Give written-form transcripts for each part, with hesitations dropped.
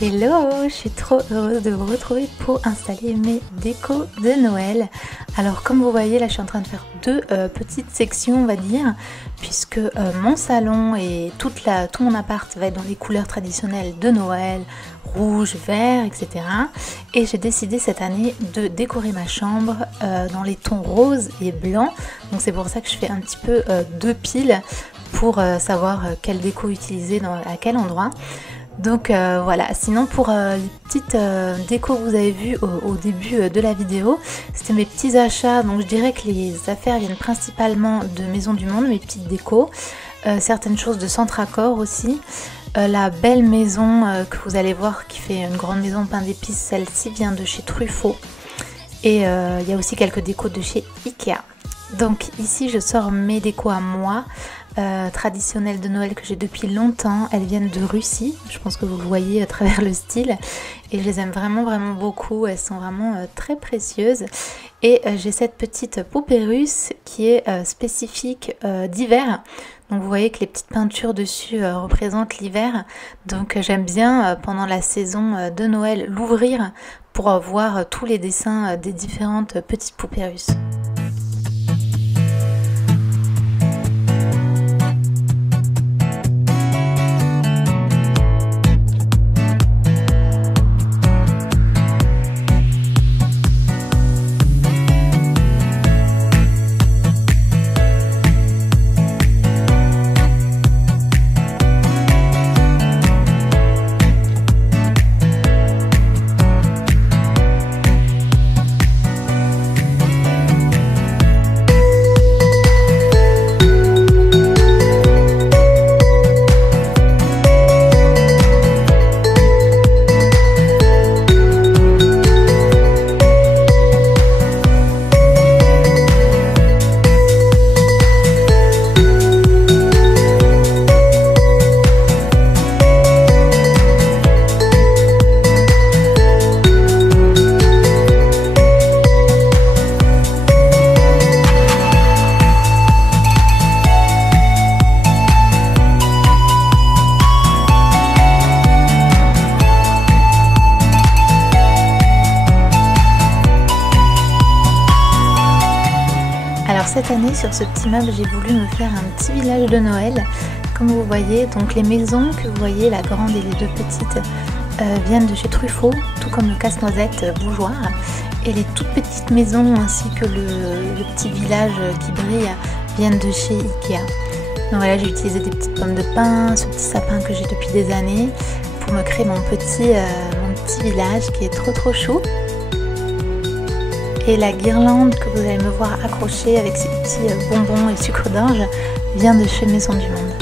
Hello, je suis trop heureuse de vous retrouver pour installer mes décos de Noël. Alors comme vous voyez là je suis en train de faire deux petites sections on va dire, puisque mon salon et tout mon appart va être dans les couleurs traditionnelles de Noël, rouge, vert, etc. Et j'ai décidé cette année de décorer ma chambre dans les tons rose et blanc. Donc c'est pour ça que je fais un petit peu deux piles pour savoir quelle déco utiliser à quel endroit. Donc voilà, sinon pour les petites décos que vous avez vues au début de la vidéo, c'était mes petits achats. Donc je dirais que les affaires viennent principalement de Maison du Monde, mes petites décos, certaines choses de Centracor aussi. La belle maison que vous allez voir qui fait une grande maison pain d'épices, celle-ci vient de chez Truffaut. Et il y a aussi quelques décos de chez Ikea. Donc ici je sors mes décos à moi. Traditionnelles de Noël que j'ai depuis longtemps. Elles viennent de Russie, je pense que vous le voyez à travers le style, et je les aime vraiment beaucoup. Elles sont vraiment très précieuses. Et j'ai cette petite poupée russe qui est spécifique d'hiver. Donc vous voyez que les petites peintures dessus représentent l'hiver. Donc j'aime bien pendant la saison de Noël l'ouvrir pour voir tous les dessins des différentes petites poupées russes. Cette année sur ce petit meuble j'ai voulu me faire un petit village de Noël. Comme vous voyez, donc les maisons que vous voyez, la grande et les deux petites, viennent de chez Truffaut, tout comme le casse-noisette bougeoir. Et les toutes petites maisons ainsi que le petit village qui brille viennent de chez Ikea. Donc voilà, j'ai utilisé des petites pommes de pin, ce petit sapin que j'ai depuis des années pour me créer mon petit village qui est trop chou. Et la guirlande que vous allez me voir accrocher avec ces petits bonbons et sucre d'orge vient de chez Maison du Monde.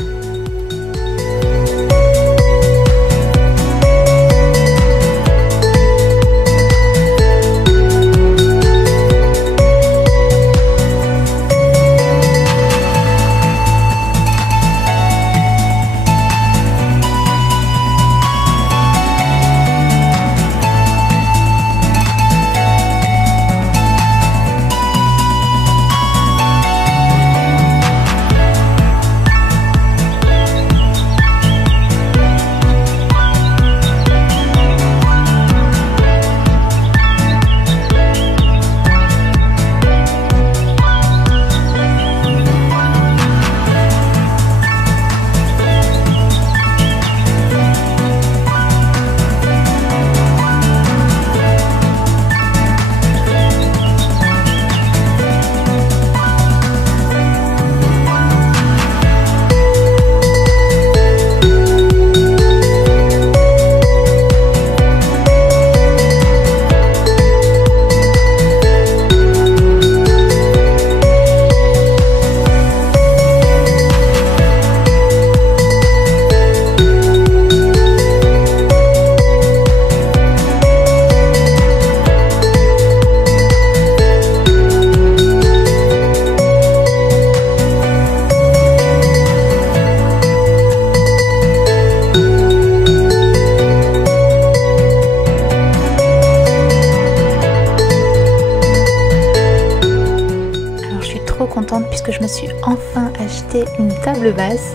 acheté une table basse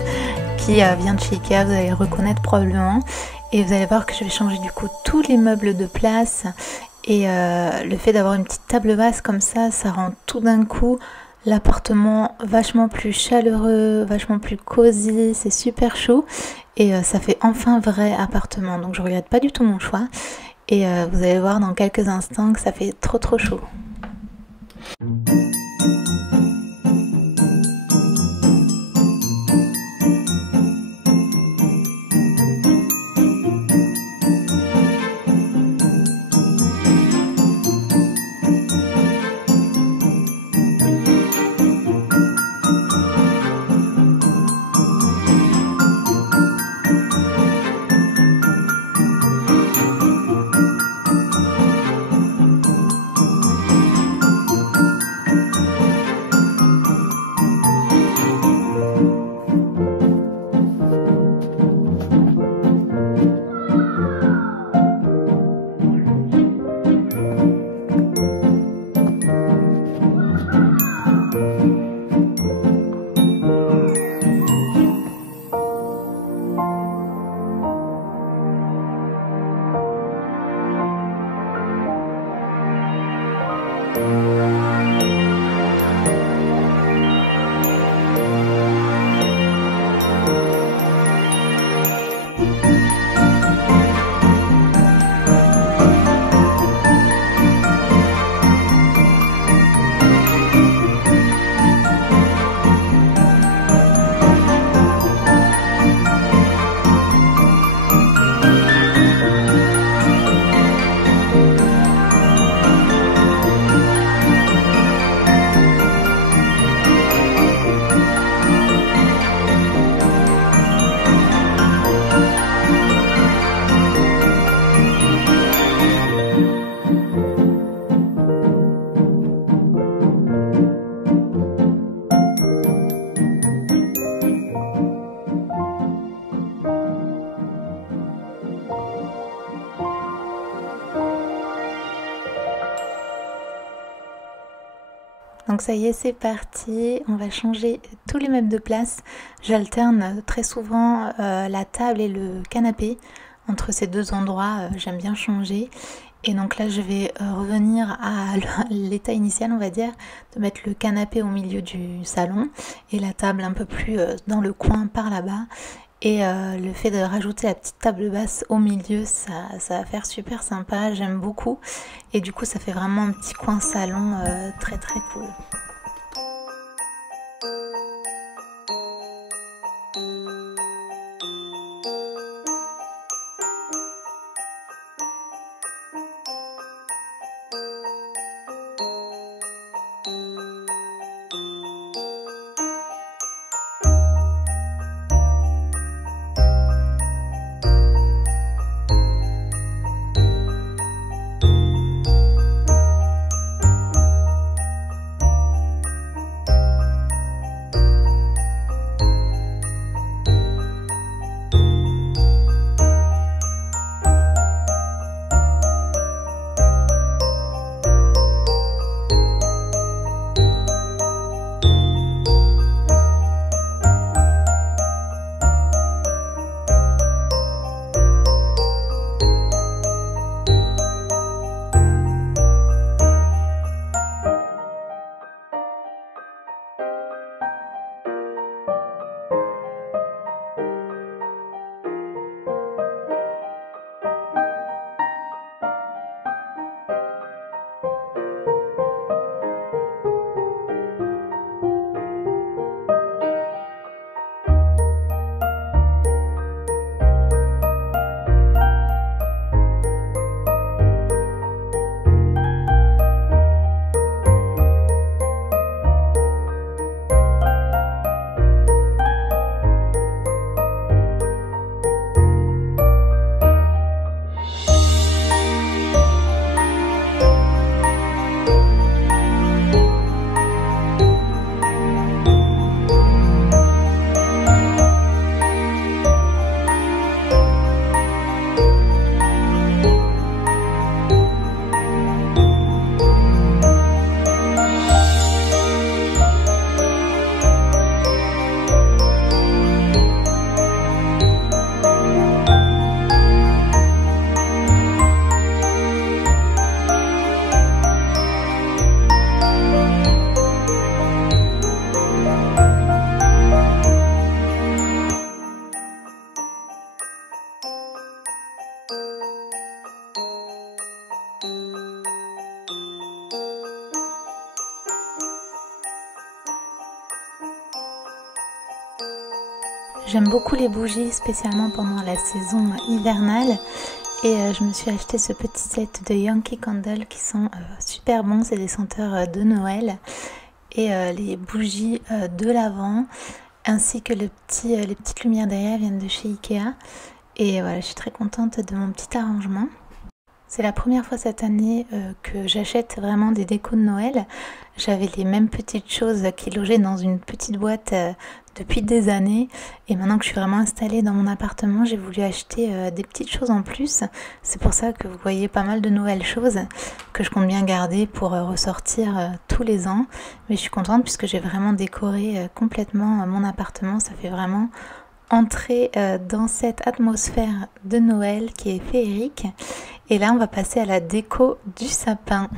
qui vient de chez Ikea, vous allez le reconnaître probablement. Et vous allez voir que je vais changer du coup tous les meubles de place. Et le fait d'avoir une petite table basse comme ça rend tout d'un coup l'appartement vachement plus chaleureux, vachement plus cosy, c'est super chaud. Et ça fait enfin vrai appartement, donc je regrette pas du tout mon choix. Et vous allez voir dans quelques instants que ça fait trop chaud. Donc ça y est, c'est parti, on va changer tous les meubles de place. J'alterne très souvent la table et le canapé. Entre ces deux endroits, j'aime bien changer. Et donc là, je vais revenir à l'état initial, on va dire, de mettre le canapé au milieu du salon et la table un peu plus dans le coin par là-bas. Et le fait de rajouter la petite table basse au milieu, ça va faire super sympa, j'aime beaucoup. Et du coup, ça fait vraiment un petit coin salon très cool. J'aime beaucoup les bougies, spécialement pendant la saison hivernale. Et je me suis acheté ce petit set de Yankee Candle qui sont super bons, c'est des senteurs de Noël. Et les bougies de l'Avent, ainsi que les petites lumières derrière viennent de chez Ikea. Et voilà, je suis très contente de mon petit arrangement. C'est la première fois cette année que j'achète vraiment des décos de Noël. J'avais les mêmes petites choses qui logeaient dans une petite boîte depuis des années. Et maintenant que je suis vraiment installée dans mon appartement, j'ai voulu acheter des petites choses en plus. C'est pour ça que vous voyez pas mal de nouvelles choses que je compte bien garder pour ressortir tous les ans. Mais je suis contente puisque j'ai vraiment décoré complètement mon appartement. Ça fait vraiment entrer dans cette atmosphère de Noël qui est féerique. Et là, on va passer à la déco du sapin.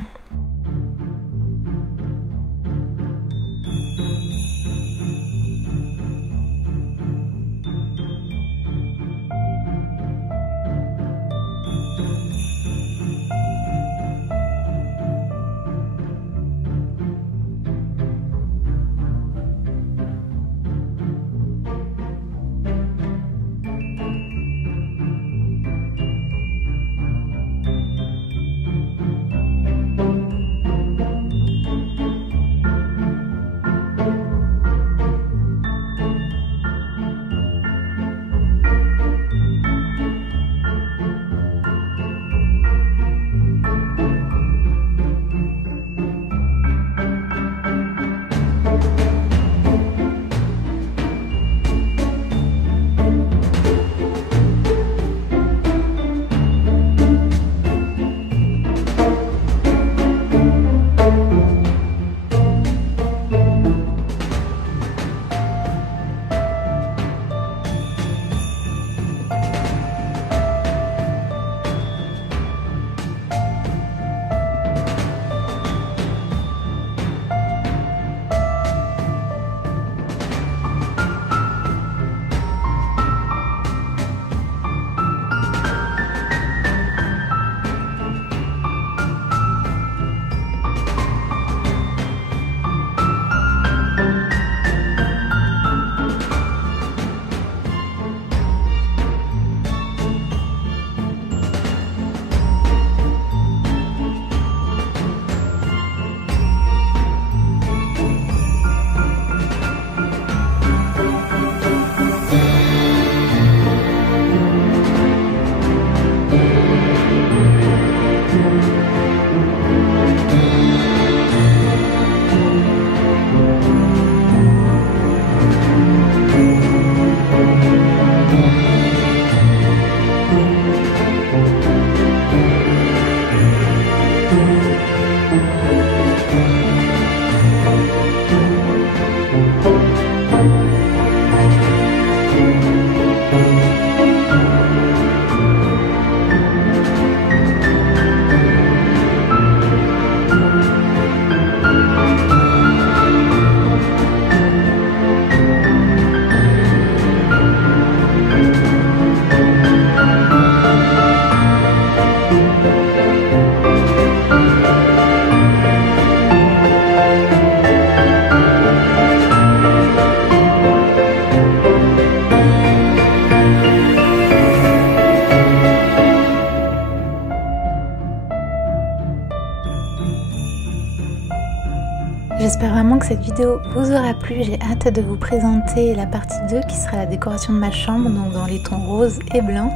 J'espère vraiment que cette vidéo vous aura plu. J'ai hâte de vous présenter la partie 2 qui sera la décoration de ma chambre, donc dans les tons roses et blancs.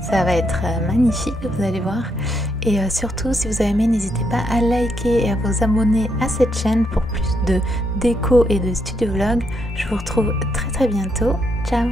Ça va être magnifique, vous allez voir. Et surtout, si vous avez aimé, n'hésitez pas à liker et à vous abonner à cette chaîne pour plus de déco et de studio vlog. Je vous retrouve très bientôt. Ciao!